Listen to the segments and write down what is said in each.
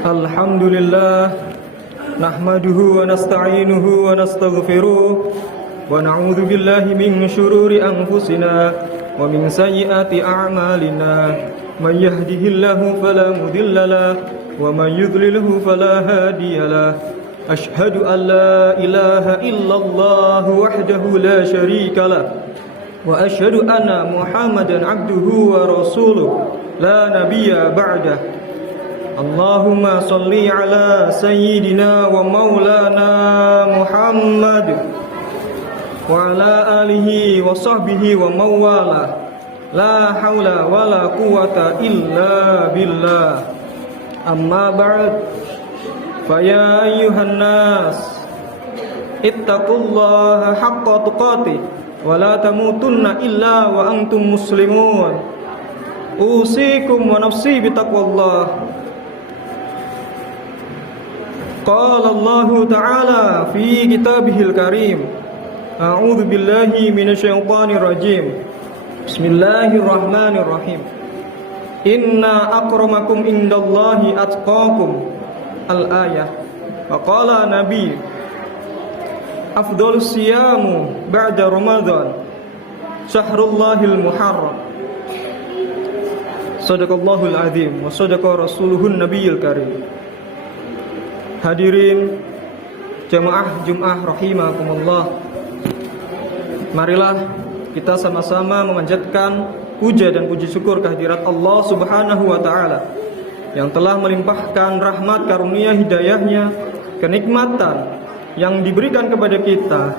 Alhamdulillah nahmaduhu wa nasta'inuhu wa nastaghfiruh wa na'udzu billahi min syururi anfusina wa min sayyiati a'malina may yahdihillahu fala mudilla lahu wa may yudlilhu fala hadiya lahu ashhadu an la ilaha illallah wahdahu la syarika lahu wa ashhadu anna muhammadan abduhu wa rasuluh la nabiyya ba'dah. Allahumma salli ala sayyidina wa maulana Muhammad wa ala alihi wa sahbihi wa mawala. La hawla wa la quwata illa billah. Amma ba'd. Fa ya ayyuhan nas ittaqullaha haqqa tuqatih wa la tamutunna illa wa antum muslimun. Usikum wa nafsi bitaqwallah. Qala Allah Ta'ala fi kitabihil karim. A'udzu billahi minasyaitonir rajim. Bismillahirrahmanirrahim. Inna akramakum indallahi atqakum. Al-ayah. Wa qala Nabi afdhalus siyamu ba'da Ramadan syahrullahil muharram. Shadaqallahul azim wa shadaqa rasuluhun nabiyil karim. Hadirin jamaah Jum'ah rahimakumullah. Marilah kita sama-sama memanjatkan puja dan puji syukur kehadirat Allah Subhanahu wa taala yang telah melimpahkan rahmat karunia hidayahnya, kenikmatan yang diberikan kepada kita,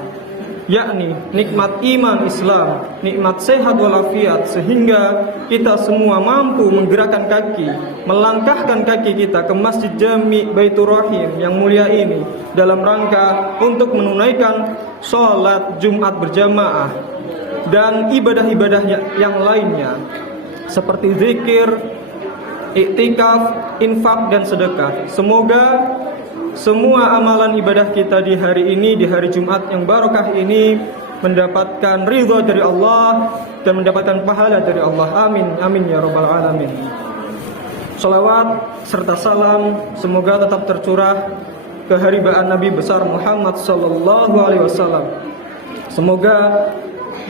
yakni nikmat iman Islam, nikmat sehat walafiat, sehingga kita semua mampu menggerakkan kaki, melangkahkan kaki kita ke Masjid Jami' Baitur Rahim yang mulia ini dalam rangka untuk menunaikan sholat Jumat berjamaah dan ibadah-ibadah yang lainnya seperti zikir, iktikaf, infak dan sedekah. Semoga semua amalan ibadah kita di hari ini, di hari Jumat yang barokah ini, mendapatkan ridha dari Allah dan mendapatkan pahala dari Allah. Amin, amin ya rabbal alamin. Salawat serta salam semoga tetap tercurah ke haribaan Nabi besar Muhammad sallallahu alaihi wasallam. Semoga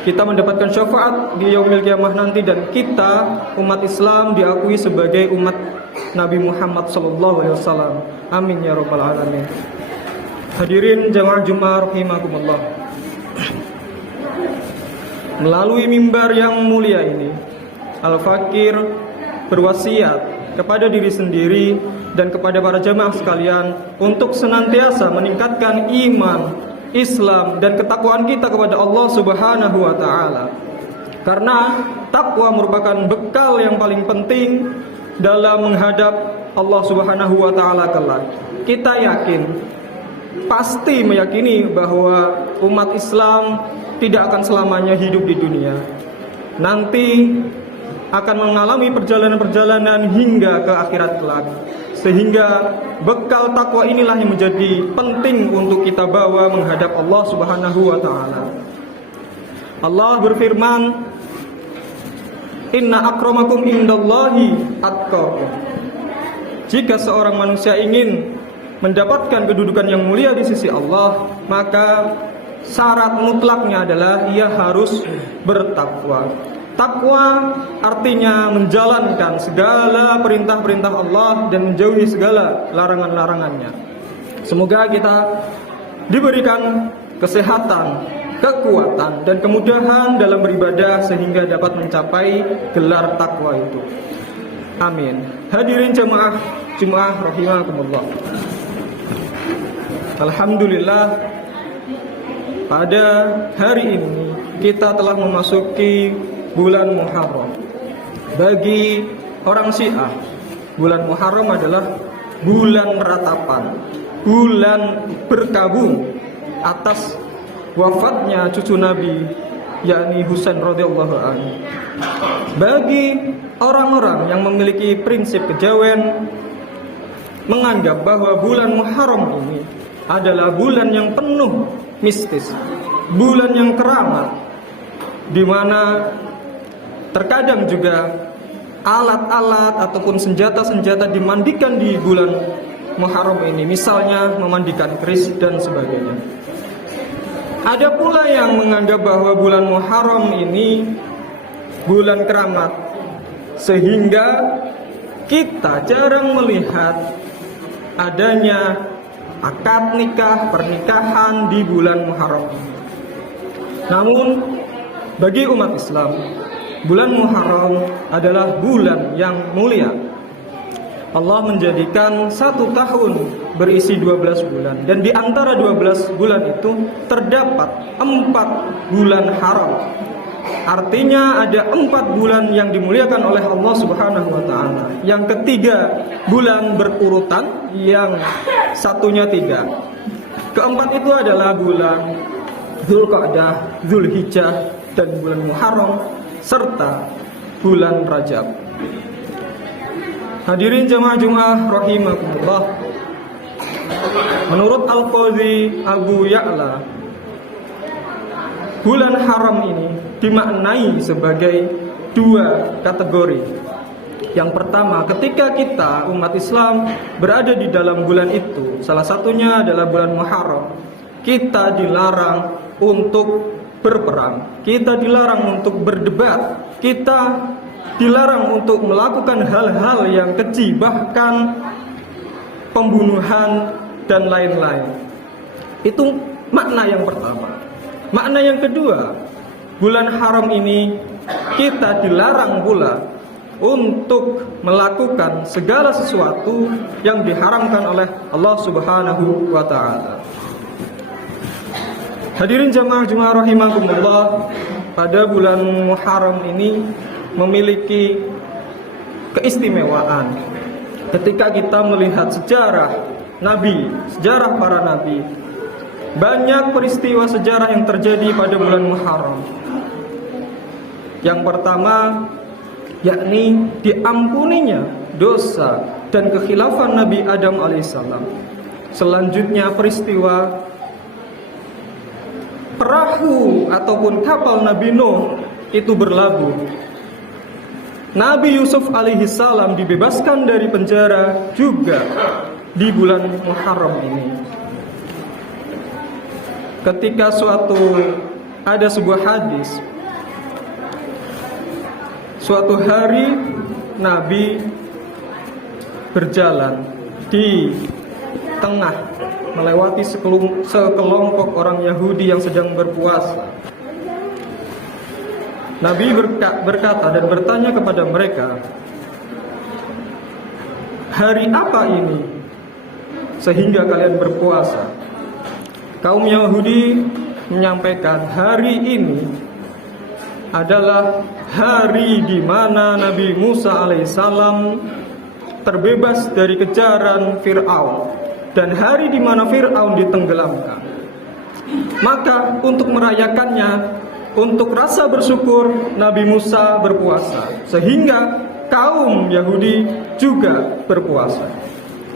kita mendapatkan syafaat di yaumil kiamah nanti dan kita umat Islam diakui sebagai umat Nabi Muhammad sallallahu alaihi wasallam. Amin ya rabbal alamin. Hadirin jamaah Jumat rahimakumullah. Melalui mimbar yang mulia ini, Al-Fakir berwasiat kepada diri sendiri dan kepada para jamaah sekalian untuk senantiasa meningkatkan iman, Islam dan ketakwaan kita kepada Allah Subhanahu wa taala. Karena takwa merupakan bekal yang paling penting dalam menghadap Allah Subhanahu wa taala kelak. Kita yakin, pasti meyakini bahwa umat Islam tidak akan selamanya hidup di dunia. Nanti akan mengalami perjalanan-perjalanan hingga ke akhirat kelak. Sehingga bekal takwa inilah yang menjadi penting untuk kita bawa menghadap Allah Subhanahu wa taala. Allah berfirman, Inna akramakum indallahi atqakum. Jika seorang manusia ingin mendapatkan kedudukan yang mulia di sisi Allah, maka syarat mutlaknya adalah ia harus bertakwa. Takwa artinya menjalankan segala perintah-perintah Allah dan menjauhi segala larangan-larangannya. Semoga kita diberikan kesehatan, kekuatan dan kemudahan dalam beribadah sehingga dapat mencapai gelar takwa itu. Amin. Hadirin jemaah Jumat rahimakumullah. Alhamdulillah, pada hari ini kita telah memasuki bulan Muharram. Bagi orang Syiah, bulan Muharram adalah bulan ratapan, bulan berkabung atas wafatnya cucu Nabi, yakni Husain radhiyallahu anhu. Bagi orang-orang yang memiliki prinsip kejawen, menganggap bahwa bulan Muharram ini adalah bulan yang penuh mistis, bulan yang keramat, di mana terkadang juga alat-alat ataupun senjata-senjata dimandikan di bulan Muharram ini, misalnya memandikan keris dan sebagainya. Ada pula yang menganggap bahwa bulan Muharram ini bulan keramat, sehingga kita jarang melihat adanya akad nikah, pernikahan di bulan Muharram. Namun bagi umat Islam, bulan Muharram adalah bulan yang mulia. Allah menjadikan satu tahun berisi 12 bulan, dan di antara 12 bulan itu terdapat 4 bulan haram. Artinya ada 4 bulan yang dimuliakan oleh Allah Subhanahu wa ta'ala. Yang ketiga bulan berurutan, yang satunya tidak. Keempat itu adalah bulan Dzulqa'dah, Dzulhijjah, dan bulan Muharram, serta bulan Rajab. Hadirin jamaah Jumat rahimakumullah. Menurut Al-Qadhi Abu Ya'la, bulan haram ini dimaknai sebagai 2 kategori. Yang pertama, ketika kita umat Islam berada di dalam bulan itu, salah satunya adalah bulan Muharram, kita dilarang untuk berperang, kita dilarang untuk berdebat, kita dilarang untuk melakukan hal-hal yang keji, bahkan pembunuhan dan lain-lain. Itu makna yang pertama. Makna yang kedua, bulan haram ini kita dilarang pula untuk melakukan segala sesuatu yang diharamkan oleh Allah Subhanahu wa ta'ala. Hadirin jamaah Jumat rahimakumullah, pada bulan Muharram ini memiliki keistimewaan. Ketika kita melihat sejarah Nabi, sejarah para Nabi, banyak peristiwa sejarah yang terjadi pada bulan Muharram. Yang pertama, yakni diampuninya dosa dan kekhilafan Nabi Adam alaihissalam. Selanjutnya peristiwa perahu ataupun kapal Nabi Nuh itu berlabuh. Nabi Yusuf alaihissalam dibebaskan dari penjara juga di bulan Muharram ini. Ketika ada sebuah hadis, suatu hari Nabi berjalan di tengah melewati sekelompok orang Yahudi yang sedang berpuasa. Nabi berkata dan bertanya kepada mereka, "Hari apa ini sehingga kalian berpuasa?" Kaum Yahudi menyampaikan, hari ini adalah hari di mana Nabi Musa alaihissalam terbebas dari kejaran Fir'aun, dan hari di mana Fir'aun ditenggelamkan. Maka untuk merayakannya, untuk rasa bersyukur, Nabi Musa berpuasa, sehingga kaum Yahudi juga berpuasa.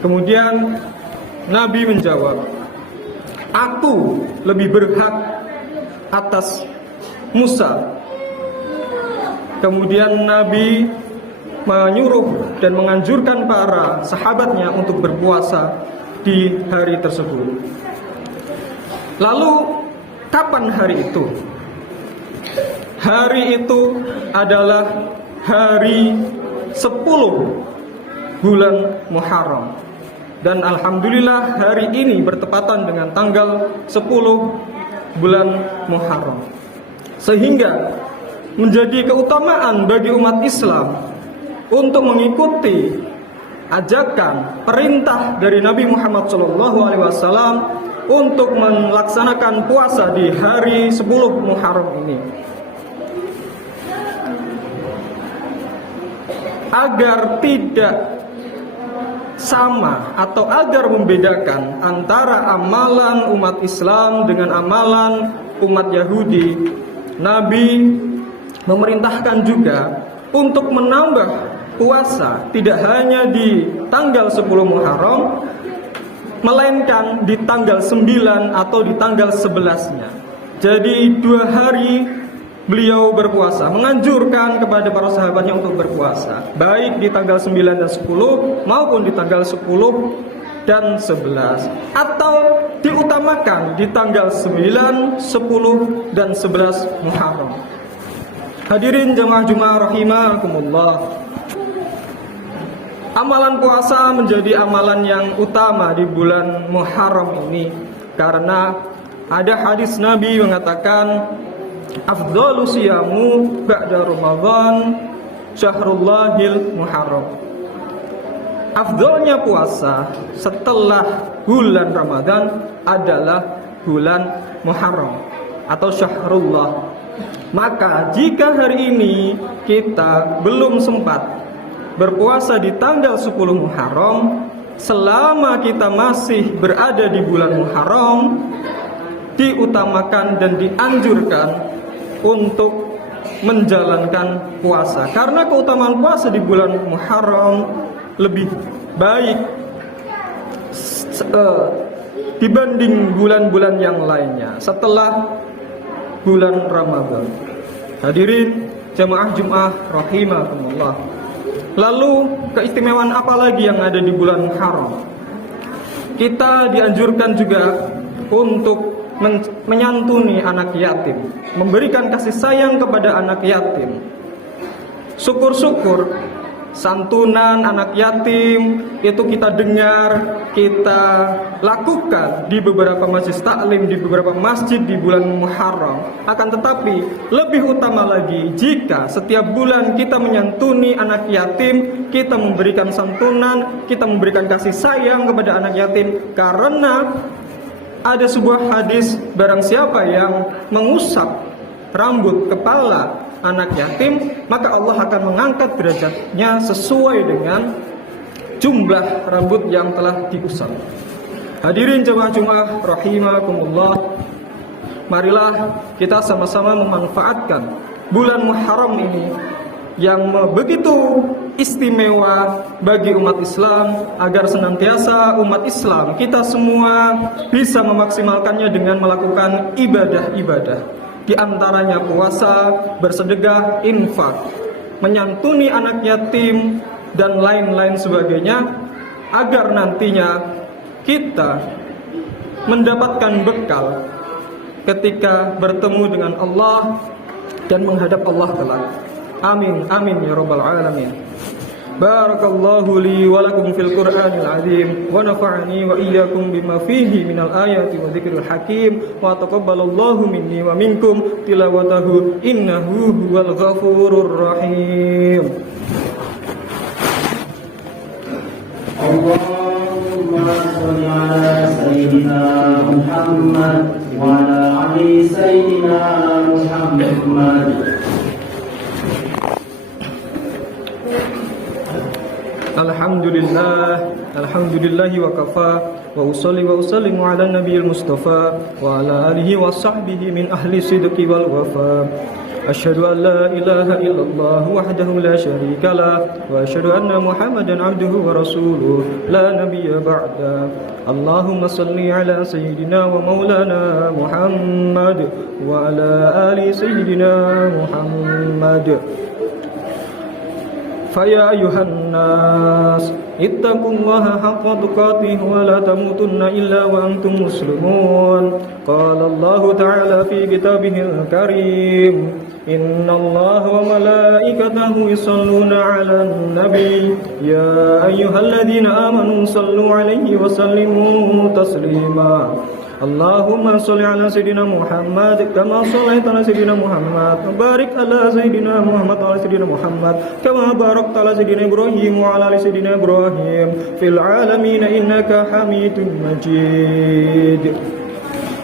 Kemudian Nabi menjawab, "Aku lebih berhak atas Musa." Kemudian Nabi menyuruh dan menganjurkan para sahabatnya untuk berpuasa di hari tersebut. Lalu kapan hari itu? Hari itu adalah hari 10 bulan Muharram. Dan alhamdulillah hari ini bertepatan dengan tanggal 10 bulan Muharram. Sehingga menjadi keutamaan bagi umat Islam untuk mengikuti ajakan perintah dari Nabi Muhammad SAW untuk melaksanakan puasa di hari 10 Muharram ini, agar tidak sama atau agar membedakan antara amalan umat Islam dengan amalan umat Yahudi. Nabi memerintahkan juga untuk menambah puasa tidak hanya di tanggal 10 Muharram, melainkan di tanggal 9 atau di tanggal 11-nya. Jadi 2 hari beliau berpuasa, menganjurkan kepada para sahabatnya untuk berpuasa, baik di tanggal 9 dan 10 maupun di tanggal 10 dan 11, atau diutamakan di tanggal 9, 10 dan 11 Muharram. Hadirin jamaah Jumat rahimakumullah. Amalan puasa menjadi amalan yang utama di bulan Muharram ini karena ada hadis Nabi mengatakan afdhalu siyamu ba'da Ramadan syahrullahil Muharram. Afdhalnya puasa setelah bulan Ramadan adalah bulan Muharram atau syahrullah. Maka jika hari ini kita belum sempat berpuasa di tanggal 10 Muharram, selama kita masih berada di bulan Muharram, diutamakan dan dianjurkan untuk menjalankan puasa. Karena keutamaan puasa di bulan Muharram lebih baik dibanding bulan-bulan yang lainnya setelah bulan Ramadan. Hadirin jamaah Jumat rahimakumullah. Lalu keistimewaan apa lagi yang ada di bulan Muharram? Kita dianjurkan juga untuk menyantuni anak yatim, memberikan kasih sayang kepada anak yatim. Syukur-syukur santunan anak yatim itu kita dengar, kita lakukan di beberapa majelis taklim, di beberapa masjid di bulan Muharram. Akan tetapi lebih utama lagi jika setiap bulan kita menyantuni anak yatim, kita memberikan santunan, kita memberikan kasih sayang kepada anak yatim. Karena ada sebuah hadis, barang siapa yang mengusap rambut kepala anak yatim, maka Allah akan mengangkat derajatnya sesuai dengan jumlah rambut yang telah diusap. Hadirin jemaah Jumat rahimakumullah, marilah kita sama-sama memanfaatkan bulan Muharram ini yang begitu istimewa bagi umat Islam, agar senantiasa umat Islam kita semua bisa memaksimalkannya dengan melakukan ibadah-ibadah. Di antaranya puasa, bersedekah, infak, menyantuni anak yatim, dan lain-lain sebagainya, agar nantinya kita mendapatkan bekal ketika bertemu dengan Allah dan menghadap Allah kelak. Amin, amin ya rabbal alamin. Barakallahu li wa lakum fil Qur'anil azim wa nafa'ani wa iyyakum bima fihi minal ayati wa dzikril hakim wa taqabbalallahu minni wa minkum tilawatahu innahu huwal ghafurur rahim. Allahumma shalli ala sayyidina Muhammad wa ala ali sayyidina Muhammad. Alhamdulillahi wa kafa wa usalli wa usallimu ala nabiyil mustafa wa ala alihi wa sahbihi min ahli sidqi wal wafa. Asyhadu an la ilaha illallah wahdahu la syarika lah wa asyhadu anna Muhammadan abduhu wa rasuluh la nabiyya ba'da. Allahumma salli ala sayyidina wa maulana Muhammad wa ala ali sayyidina Muhammad. فيا أيها الناس اتقوا الله حق تقاته ولا تموتن إلا وأنتم مسلمون. قال الله تعالى في كتابه الكريم إن الله وملائكته يصلون على النبي يا أيها الذين آمنوا صلوا عليه وسلموا تسليما. Allahumma sholli ala sayyidina Muhammad kama shallaita ala sayyidina Muhammad wa barik ala sayyidina Muhammad wa ala sayyidina Muhammad kama barakta ala sayyidina Ibrahim wa ala ali sayyidina Ibrahim fil alamin innaka Hamidum Majid.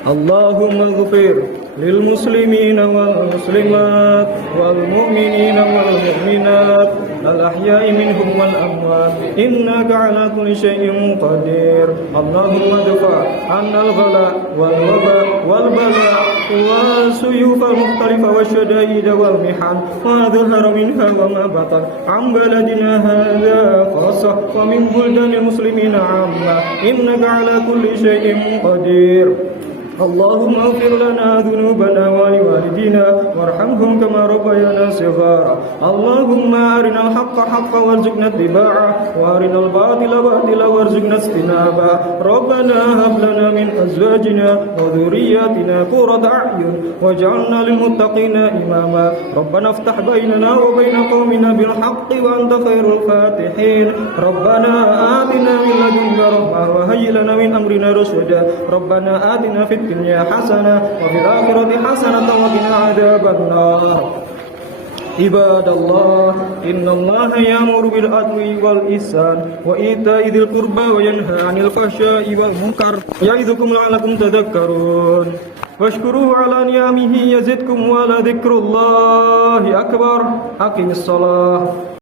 Allahumma ighfir lil muslimina wal muslimat wal mu'minina wal mu'minat al ahya'i minhum wal amwat innaka ala kulli syai'in qadir. Allahumma dafa 'anil ghala wal waba wal bala wa suyuf al mukhtalifa wasyada'id wal mihan wa dhahara minha wa ma batan am baladina hadha khassa wa min buldanil muslimina 'amma innaka ala kulli syai'in qadir. اللهم اغفر لنا ذنوبنا ولوالدينا وارحمهم كما ربيانا صغارا اللهم أرنا الحق حقا وارزقنا اتباعه وأرنا الباطل باطلا وارزقنا اجتنابه ربنا هب لنا من أزواجنا وذرياتنا قرة أعين واجعلنا للمتقين إماما ربنا افتح بيننا وبين قومنا بالحق وأنت خير الفاتحين ربنا آتنا من لدنك رحمة وهيئ لنا من أمرنا رشدا ربنا آتنا في الدنيا حسنة وفي الآخرة حسنة وقنا عذاب النار عباد الله إن الله يأمر بالعدل والإحسان وإيتاء ذي القربى وينهى عن الفحشاء والمنكر يعظكم لعلكم تذكرون واشكروه على نعمه يزدكم ولذكر الله أكبر أقم الصلاة